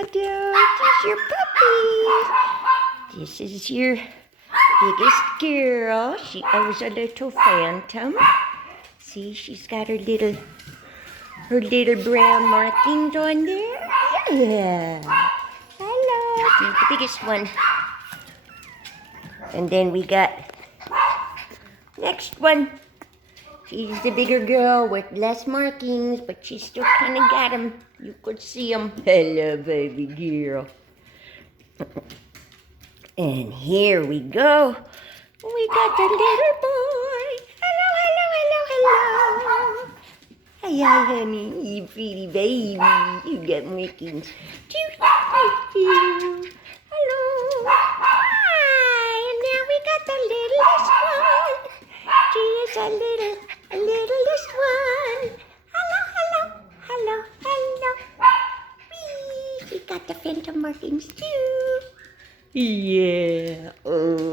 Cadeau. This is your puppy. This is your biggest girl. She owes a little phantom. See, she's got her little brown markings on there. Yeah. Hello. She's the biggest one. And then we got next one. She's the bigger girl with less markings, but she still kind of got them. You could see them. Hello, baby girl. And here we go. We got the little boy. Hello, hello, hello, hello. Hi, honey. You pretty baby. You got markings. Hello. Hi. And now we got the littlest one. She is a littlest one. Hello, hello, hello, hello. Whee! She got the phantom markings too. Yeah. Oh.